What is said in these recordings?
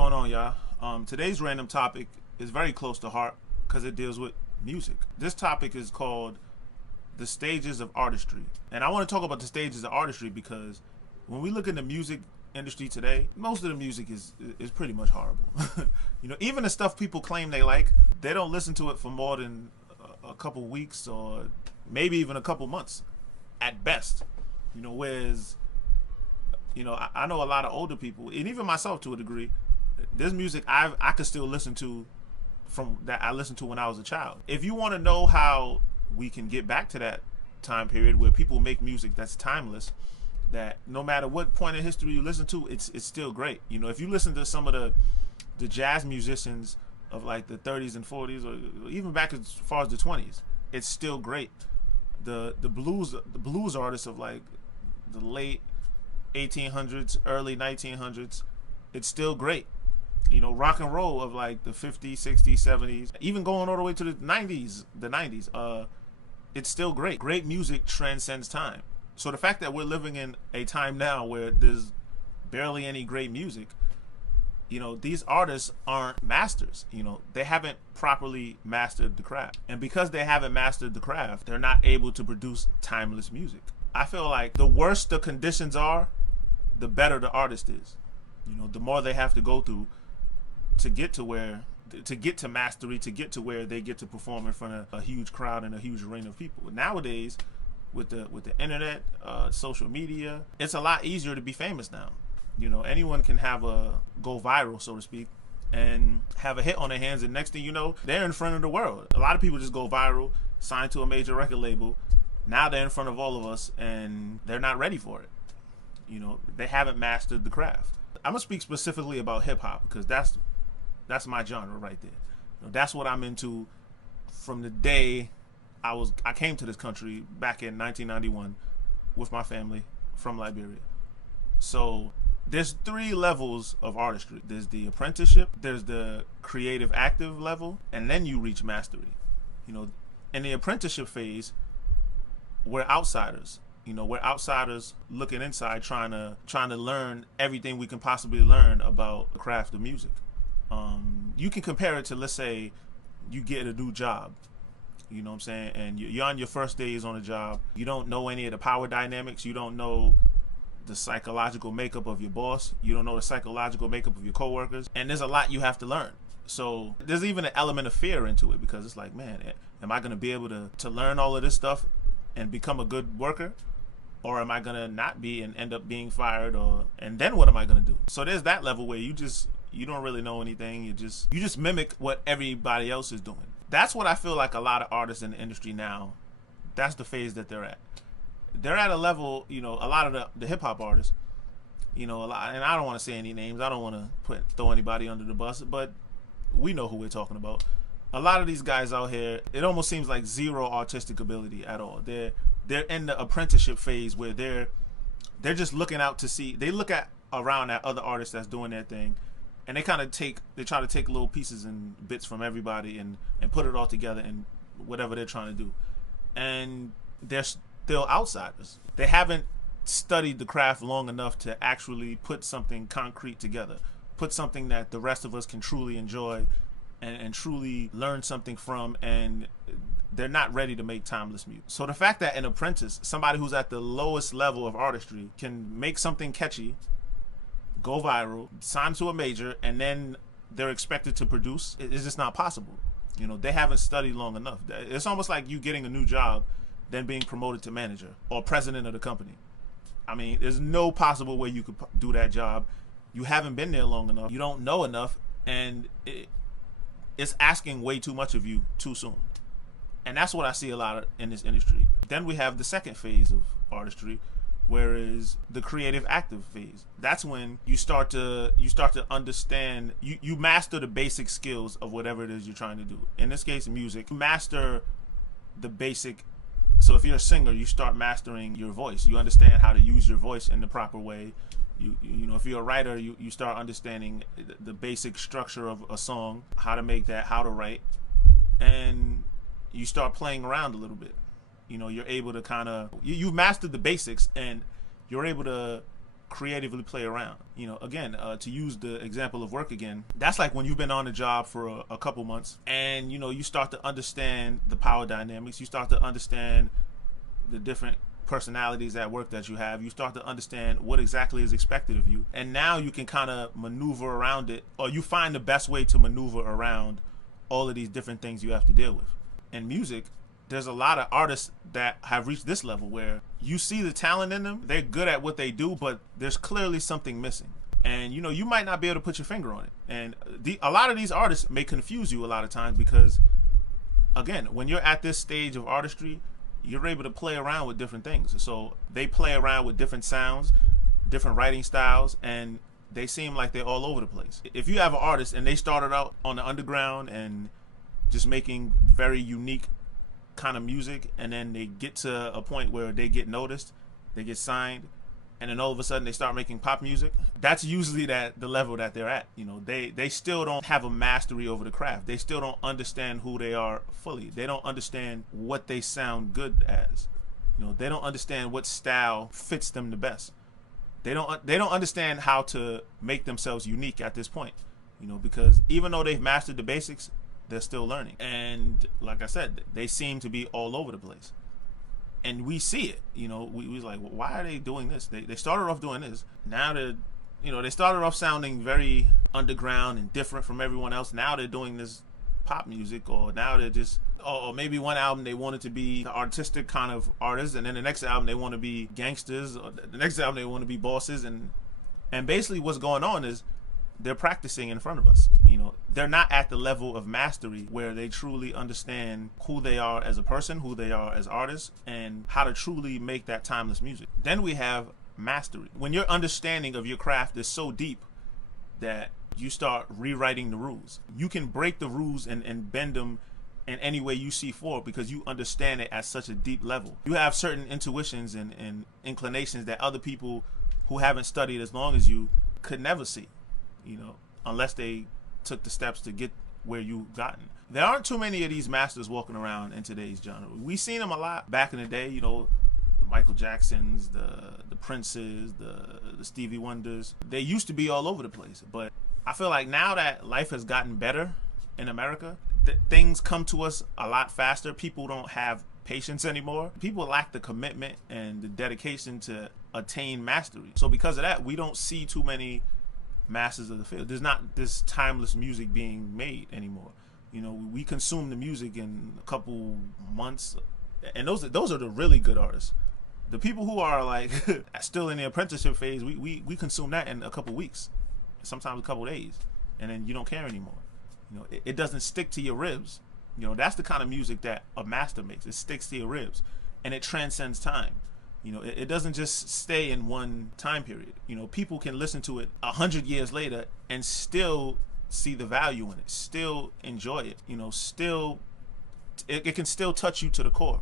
going on, y'all? Today's random topic is very close to heart because it deals with music. This topic is called the stages of artistry. And I want to talk about the stages of artistry because when we look in the music industry today, most of the music is pretty much horrible. Even the stuff people claim they like, they don't listen to it for more than a couple weeks or maybe even a couple months at best. Whereas I know a lot of older people, and even myself to a degree, there's music I could still listen to from that I listened to when I was a child. If you want to know how we can get back to that time period where people make music that's timeless, that no matter what point in history you listen to, it's still great. If you listen to some of the jazz musicians of like the 30s and 40s, or even back as far as the 20s, it's still great. The blues artists of like the late 1800s, early 1900s, it's still great. Rock and roll of like the 50s, 60s, 70s, even going all the way to the 90s, it's still great. Great music transcends time. So the fact that we're living in a time now where there's barely any great music, these artists aren't masters. They haven't properly mastered the craft. And because they haven't mastered the craft, they're not able to produce timeless music. I feel like the worse the conditions are, the better the artist is. The more they have to go through to get to mastery, to get to where they get to perform in front of a huge crowd and a huge arena of people. Nowadays, with the internet, social media, it's a lot easier to be famous now. Anyone can go viral, so to speak, and have a hit on their hands, and next thing you know, they're in front of the world. A lot of people just go viral, sign to a major record label. Now they're in front of all of us, and they're not ready for it. They haven't mastered the craft. I'm gonna speak specifically about hip hop because that's my genre right there. That's what I'm into from the day I came to this country back in 1991 with my family from Liberia. So there's 3 levels of artistry. There's the apprenticeship, there's the creative active level, and then you reach mastery. In the apprenticeship phase, we're outsiders. We're outsiders looking inside, trying to learn everything we can possibly learn about the craft of music. You can compare it to, let's say, you get a new job. You know what I'm saying? And you're on your first days on a job. You don't know any of the power dynamics. You don't know the psychological makeup of your boss. You don't know the psychological makeup of your coworkers. And there's a lot you have to learn. So there's even an element of fear into it because it's like, man, am I going to be able to learn all of this stuff and become a good worker? Or am I going to not be and end up being fired? And then what am I going to do? So there's that level where you don't really know anything. You just mimic what everybody else is doing. That's what I feel like a lot of artists in the industry now, that's the phase that they're at. They're at a level, a lot of the hip hop artists, a lot, and I don't want to say any names. I don't want to throw anybody under the bus, but we know who we're talking about. A lot of these guys out here, it almost seems like zero artistic ability at all. They're in the apprenticeship phase where they're just looking out to see. They look around at other artists that's doing their thing, and they try to take little pieces and bits from everybody and put it all together in whatever they're trying to do. And they're still outsiders. They haven't studied the craft long enough to actually put something concrete together, put something that the rest of us can truly enjoy and truly learn something from, and they're not ready to make timeless music. So the fact that an apprentice, somebody who's at the lowest level of artistry, can make something catchy, go viral, sign to a major, and then they're expected to produce, it's just not possible. They haven't studied long enough. It's almost like you getting a new job, then being promoted to manager or president of the company. I mean, there's no possible way you could do that job. You haven't been there long enough. You don't know enough, and it's asking way too much of you too soon. And that's what I see a lot of in this industry. Then we have the second phase of artistry, whereas the creative active phase. That's when you start to understand, you master the basic skills of whatever it is you're trying to do. In this case, music. You master the basic. So if you're a singer, you start mastering your voice. You understand how to use your voice in the proper way. If you're a writer, you start understanding the basic structure of a song, how to make that, how to write, and you start playing around a little bit. You're able to you've mastered the basics, and you're able to creatively play around. You know, again, to use the example of work again, that's like when you've been on the job for a couple months, and you know, you start to understand the power dynamics, you start to understand the different personalities at work that you have, you start to understand what exactly is expected of you, and now you can kind of maneuver around it, or you find the best way to maneuver around all of these different things you have to deal with. In music, there's a lot of artists that have reached this level where you see the talent in them, they're good at what they do, but there's clearly something missing. And you know, you might not be able to put your finger on it. And a lot of these artists may confuse you a lot of times because, again, when you're at this stage of artistry, you're able to play around with different things. So they play around with different sounds, different writing styles, and they seem like they're all over the place. If you have an artist and they started out on the underground and just making very unique kind of music, and then they get to a point where they get noticed, they get signed, and then all of a sudden they start making pop music, that's usually the level that they're at. You know, they still don't have a mastery over the craft. They still don't understand who they are fully. They don't understand what they sound good as. You know, they don't understand what style fits them the best. They don't understand how to make themselves unique at this point. You know, because even though they've mastered the basics, they're still learning. And like I said, they seem to be all over the place. And we see it. You know, we was like, well, why are they doing this? They started off doing this. Now they're, you know, they started off sounding very underground and different from everyone else. Now they're doing this pop music, or now they're just, or maybe one album they wanted to be the artistic kind of artists, and then the next album they want to be gangsters, or the next album they want to be bosses, and basically what's going on is they're practicing in front of us. You know, they're not at the level of mastery where they truly understand who they are as a person, who they are as artists, and how to truly make that timeless music. Then we have mastery. When your understanding of your craft is so deep that you start rewriting the rules. You can break the rules and bend them in any way you see for, because you understand it at such a deep level. You have certain intuitions and inclinations that other people who haven't studied as long as you could never see, you know, unless they took the steps to get where you've gotten. There aren't too many of these masters walking around in today's genre. We've seen them a lot back in the day, you know, the Michael Jacksons, the Princes, the Stevie Wonders. They used to be all over the place, but I feel like now that life has gotten better in America, things come to us a lot faster. People don't have patience anymore. People lack the commitment and the dedication to attain mastery. So because of that, we don't see too many masters of the field. There's not this timeless music being made anymore. You know, we consume the music in a couple months, and those are the really good artists. The people who are like still in the apprenticeship phase, we consume that in a couple weeks, sometimes a couple days, and then you don't care anymore. You know, it doesn't stick to your ribs. You know, that's the kind of music that a master makes. It sticks to your ribs, and it transcends time. You know, it doesn't just stay in one time period. You know, people can listen to it 100 years later and still see the value in it, still enjoy it. You know, still, it can still touch you to the core.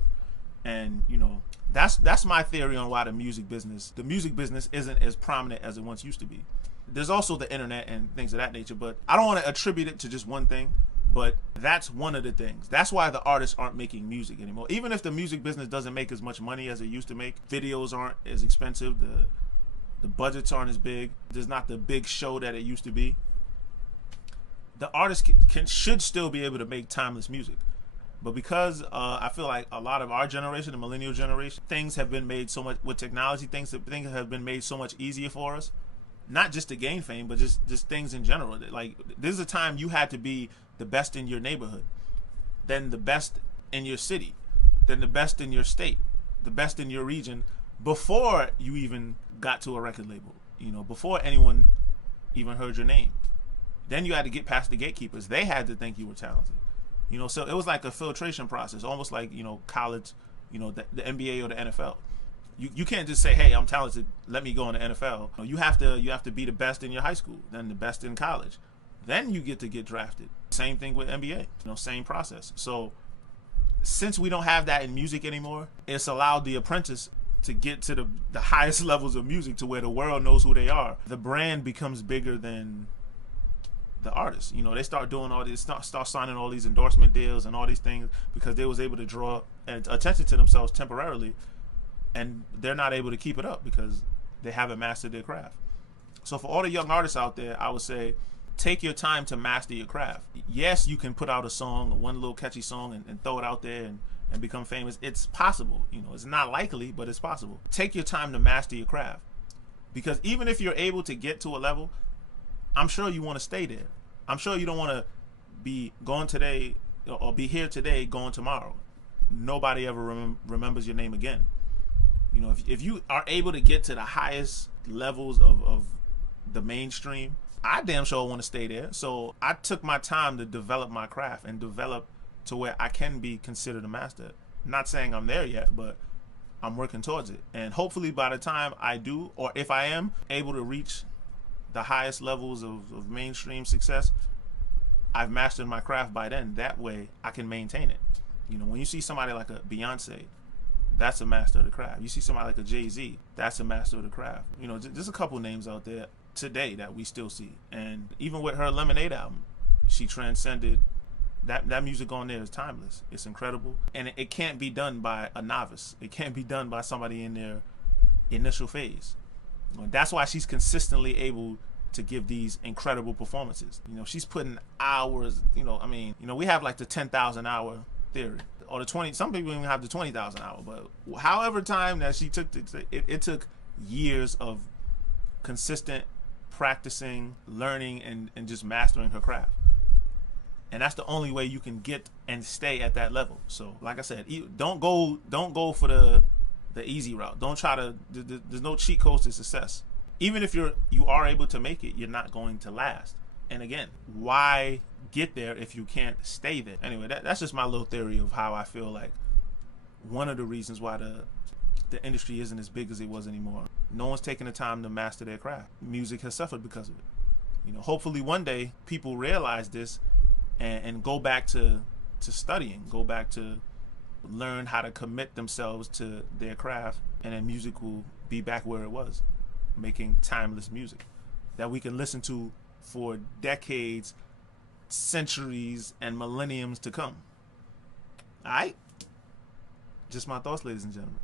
And you know, that's my theory on why the music business isn't as prominent as it once used to be. There's also the internet and things of that nature, but I don't want to attribute it to just one thing. But that's one of the things. That's why the artists aren't making music anymore. Even if the music business doesn't make as much money as it used to make, videos aren't as expensive, the budgets aren't as big, there's not the big show that it used to be. The artist should still be able to make timeless music. But because I feel like a lot of our generation, the millennial generation, things have been made so much with technology, things have been made so much easier for us. Not just to gain fame, but just things in general. Like, this is a time you had to be the best in your neighborhood, then the best in your city, then the best in your state, the best in your region, before you even got to a record label, you know, before anyone even heard your name. Then you had to get past the gatekeepers. They had to think you were talented, you know. So it was like a filtration process, almost like, you know, college, you know, the NBA or the NFL. You can't just say, hey, I'm talented, let me go in the NFL. You have to be the best in your high school, then the best in college. Then you get to get drafted. Same thing with NBA, you know, same process. So since we don't have that in music anymore, it's allowed the apprentice to get to the highest levels of music, to where the world knows who they are. The brand becomes bigger than the artist. You know, they start doing all this, start signing all these endorsement deals and all these things, because they was able to draw attention to themselves temporarily, and they're not able to keep it up because they haven't mastered their craft. So for all the young artists out there, I would say take your time to master your craft. Yes, you can put out a song, one little catchy song, and throw it out there and become famous. It's possible. You know, it's not likely, but it's possible. Take your time to master your craft. Because even if you're able to get to a level, I'm sure you want to stay there. I'm sure you don't want to be going today or be here today, going tomorrow. Nobody ever remembers your name again. You know, if you are able to get to the highest levels of the mainstream, I damn sure want to stay there. So I took my time to develop my craft and develop to where I can be considered a master. Not saying I'm there yet, but I'm working towards it. And hopefully by the time I do, or if I am able to reach the highest levels of mainstream success, I've mastered my craft by then. That way I can maintain it. You know, when you see somebody like a Beyonce, that's a master of the craft. You see somebody like a Jay-Z, that's a master of the craft. You know, there's a couple names out there today that we still see. And even with her Lemonade album, she transcended. That music on there is timeless. It's incredible. And it can't be done by a novice. It can't be done by somebody in their initial phase. You know, that's why she's consistently able to give these incredible performances. You know, she's putting hours, you know, I mean, you know, we have like the 10,000 hour theory, or the 20, some people even have the 20,000 hour, but however time that she took, it took years of consistent practicing, learning, and just mastering her craft. And that's the only way you can get and stay at that level. So like I said, don't go for the easy route. Don't try to, there's no cheat codes to success. Even if you are able to make it, you're not going to last. And again, why get there if you can't stay there? Anyway, that's just my little theory of how I feel like one of the reasons why the industry isn't as big as it was anymore. No one's taking the time to master their craft. Music has suffered because of it. You know, hopefully one day people realize this and go back to studying, go back to learn how to commit themselves to their craft, and then music will be back where it was, making timeless music that we can listen to for decades, centuries, and millenniums to come. All right? Just my thoughts, ladies and gentlemen.